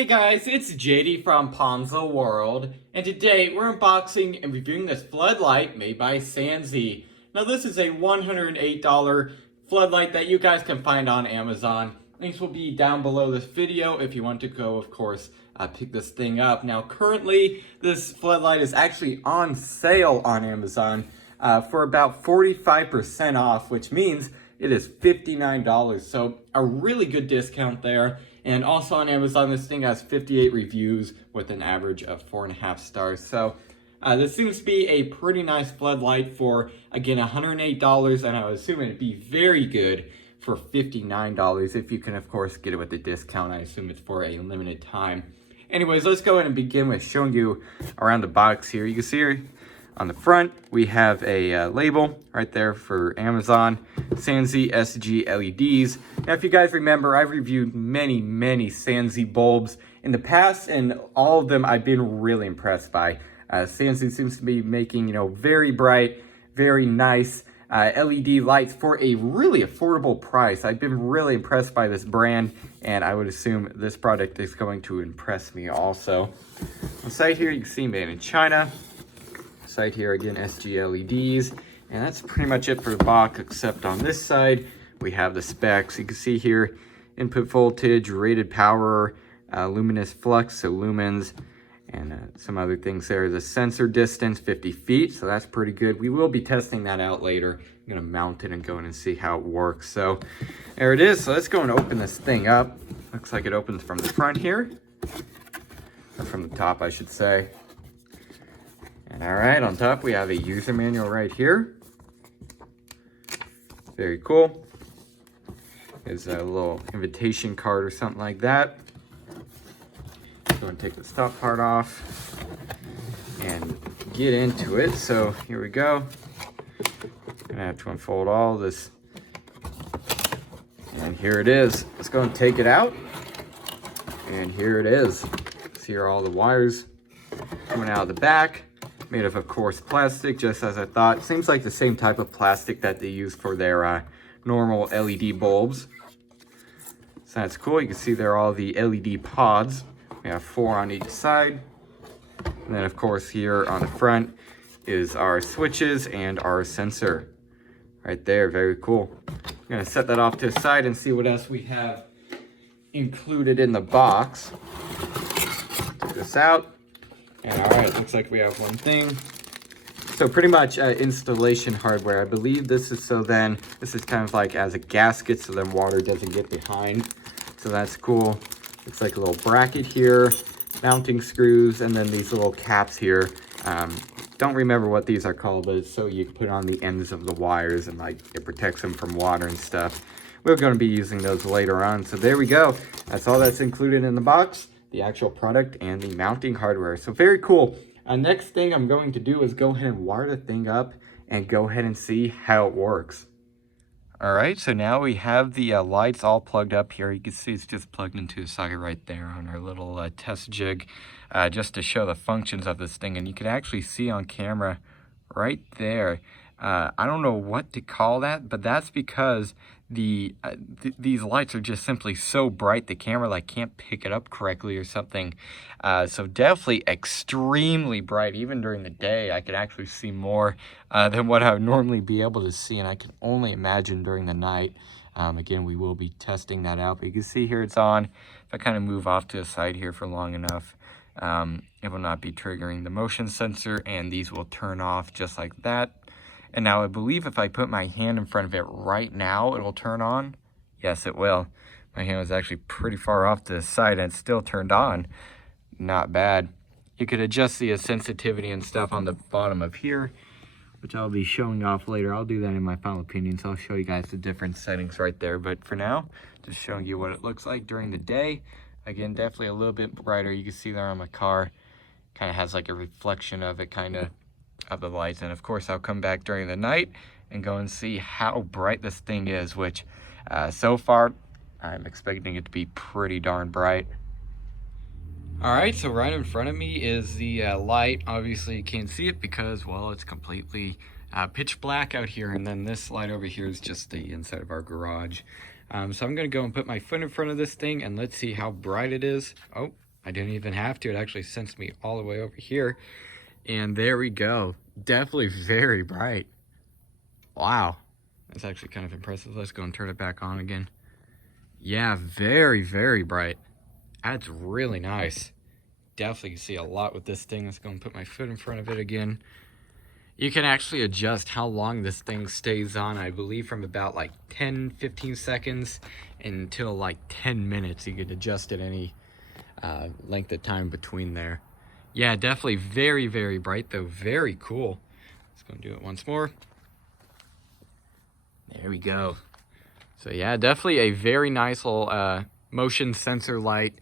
Hey guys, it's JD from Ponzo World, and today we're unboxing and reviewing this Floodlight made by Sanzi. Now this is a $108 floodlight that you guys can find on Amazon. Links will be down below this video if you want to go, of course, pick this thing up. Now currently, this floodlight is actually on sale on Amazon for about 45% off, which means it is $59, so a really good discount there. And also on Amazon, this thing has 58 reviews with an average of 4.5 stars. So this seems to be a pretty nice floodlight for, again, $108, and I would assume it'd be very good for $59 if you can, of course, get it with a discount. I assume it's for a limited time. Anyways, let's go ahead and begin with showing you around the box here. You can see here on the front, we have a label right there for Amazon, Sanzi SGleds. Now, if you guys remember, I've reviewed many Sanzi bulbs in the past, and all of them I've been really impressed by. Sanzi seems to be making, very bright, very nice LED lights for a really affordable price. I've been really impressed by this brand, and I would assume this product is going to impress me also. On the side here, you can see made in China. Side here again, SGleds, and that's pretty much it for the box, except on this side we have the specs. You can see here input voltage, rated power, luminous flux, so lumens, and some other things there. The sensor distance 50 feet, so that's pretty good. We will be testing that out later. I'm gonna mount it and go in and see how it works. So there it is. So let's go and open this thing up. Looks like it opens from the front here, or from the top I should say. And all right, on top we have a user manual right here. Very cool. There's a little invitation card or something like that. Go and take this top part off and get into it. So here we go. Gonna have to unfold all this. And here it is. Let's go and take it out. And here it is. See here are all the wires coming out of the back. Made of course, plastic, just as I thought. Seems like the same type of plastic that they use for their normal LED bulbs. So that's cool. You can see there are all the LED pods. We have 4 on each side. And then, of course, here on the front is our switches and our sensor. Right there, very cool. I'm gonna set that off to the side and see what else we have included in the box. Take this out. And all right, looks like we have one thing. So pretty much installation hardware. I believe this is this is kind of like as a gasket so then water doesn't get behind. So that's cool. Looks like a little bracket here, mounting screws, and then these little caps here. Don't remember what these are called, but it's so you can put on the ends of the wires and like it protects them from water and stuff. We're going to be using those later on. So there we go. That's all that's included in the box. The actual product and the mounting hardware. So very cool. Next thing I'm going to do is go ahead and wire the thing up and go ahead and see how it works. All right, so now we have the lights all plugged up here. You can see it's just plugged into a socket right there on our little test jig, just to show the functions of this thing. And you can actually see on camera right there. I don't know what to call that, but that's because these lights are just simply so bright the camera can't pick it up correctly or something. So definitely extremely bright. Even during the day I could actually see more than what I would normally be able to see, and I can only imagine during the night. Again, we will be testing that out, but you can see here it's on. If I kind of move off to the side here for long enough, it will not be triggering the motion sensor, and these will turn off just like that. And now I believe if I put my hand in front of it right now, it will turn on. Yes, it will. My hand was actually pretty far off to the side and it's still turned on. Not bad. You could adjust the sensitivity and stuff on the bottom of here, which I'll be showing off later. I'll do that in my final opinion, so I'll show you guys the different settings right there. But for now, just showing you what it looks like during the day. Again, definitely a little bit brighter. You can see there on my car. Kind of has like a reflection of it, kind of the lights. And of course I'll come back during the night and go and see how bright this thing is, which so far I'm expecting it to be pretty darn bright. All right, so right in front of me is the light. Obviously you can't see it because, well, it's completely pitch black out here, and then this light over here is just the inside of our garage. So I'm gonna go and put my foot in front of this thing and let's see how bright it is. Oh, I didn't even have to. It actually sends me all the way over here. And there we go. Definitely very bright. Wow. That's actually kind of impressive. Let's go and turn it back on again. Yeah, very, very bright. That's really nice. Definitely can see a lot with this thing. Let's go and put my foot in front of it again. You can actually adjust how long this thing stays on, I believe from about like 10-15 seconds until like 10 minutes. You could adjust it any length of time between there. Yeah, definitely very, very bright though. Very cool. Let's go and do it once more. There we go. So yeah, definitely a very nice little motion sensor light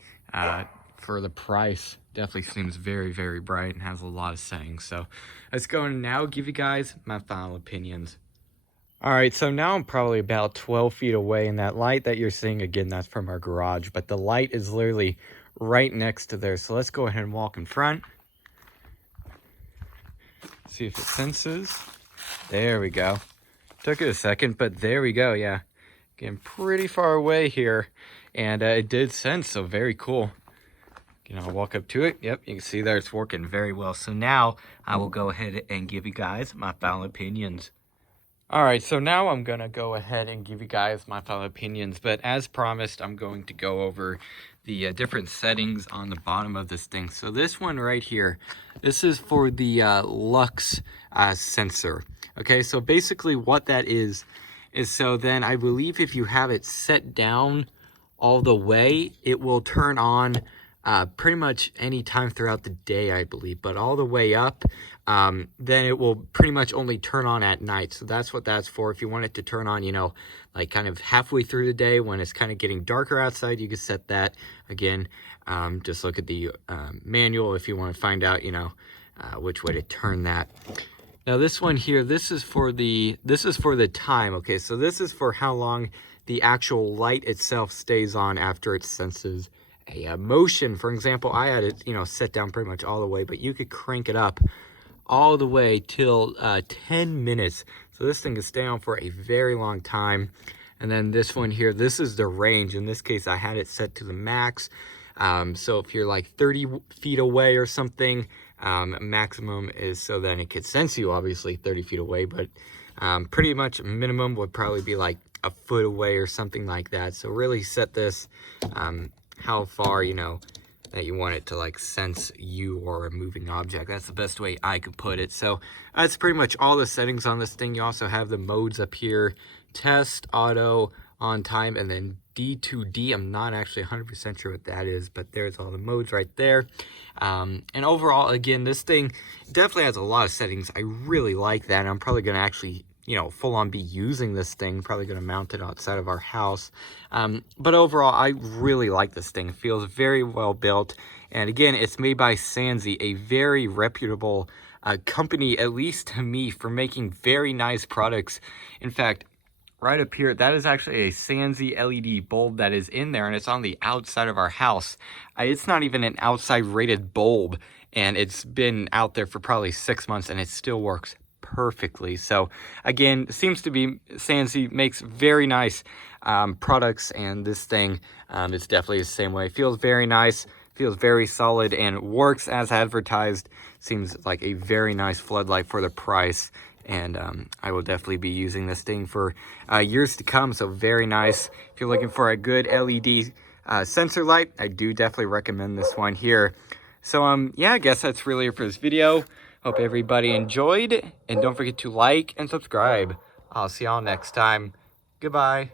for the price. Definitely seems very, very bright and has a lot of settings. So let's go and now give you guys my final opinions. All right, so now I'm probably about 12 feet away, and that light that you're seeing, again, that's from our garage, but the light is literally right next to there. So let's go ahead and walk in front. See if it senses. There we go. Took it a second, but there we go. Yeah, getting pretty far away here, and it did sense, so very cool. You know, I'll walk up to it. Yep, you can see there it's working very well. So now I will go ahead and give you guys my final opinions. All right, so now I'm going to go ahead and give you guys my final opinions. But as promised, I'm going to go over the different settings on the bottom of this thing. So this one right here, this is for the lux sensor. Okay, so basically what that is so then I believe if you have it set down all the way, it will turn on pretty much any time throughout the day, I believe, but all the way up, then it will pretty much only turn on at night. So that's what that's for. If you want it to turn on, you know, like kind of halfway through the day when it's kind of getting darker outside, you can set that. Again, just look at the manual if you want to find out, you know, which way to turn that. Now this one here, this is for the time. Okay, so this is for how long the actual light itself stays on after it senses a motion. For example, I had it, you know, set down pretty much all the way, but you could crank it up all the way till 10 minutes. So this thing can stay on for a very long time. And then this one here, this is the range. In this case, I had it set to the max. So if you're like 30 feet away or something, maximum is so then it could sense you obviously 30 feet away, but pretty much minimum would probably be like a foot away or something like that. So really set this how far, you know, that you want it to like sense you or a moving object. That's the best way I could put it. So that's pretty much all the settings on this thing. You also have the modes up here: test, auto, on time, and then D2D. I'm not actually 100% sure what that is, but there's all the modes right there. And overall, again, this thing definitely has a lot of settings. I really like that. I'm probably going to actually, you know, full on be using this thing. Probably going to mount it outside of our house. But overall, I really like this thing. It feels very well built. And again, it's made by Sansi, a very reputable company, at least to me, for making very nice products. In fact, right up here, that is actually a Sansi LED bulb that is in there, and it's on the outside of our house. It's not even an outside rated bulb, and it's been out there for probably 6 months, and it still works perfectly. So again, seems to be Sansi makes very nice products, and this thing is definitely the same way. Feels very nice, feels very solid, and works as advertised. Seems like a very nice floodlight for the price. And I will definitely be using this thing for years to come. So very nice. If you're looking for a good LED sensor light, I do definitely recommend this one here. So yeah, I guess that's really it for this video. Hope everybody enjoyed, and don't forget to like and subscribe. I'll see y'all next time. Goodbye.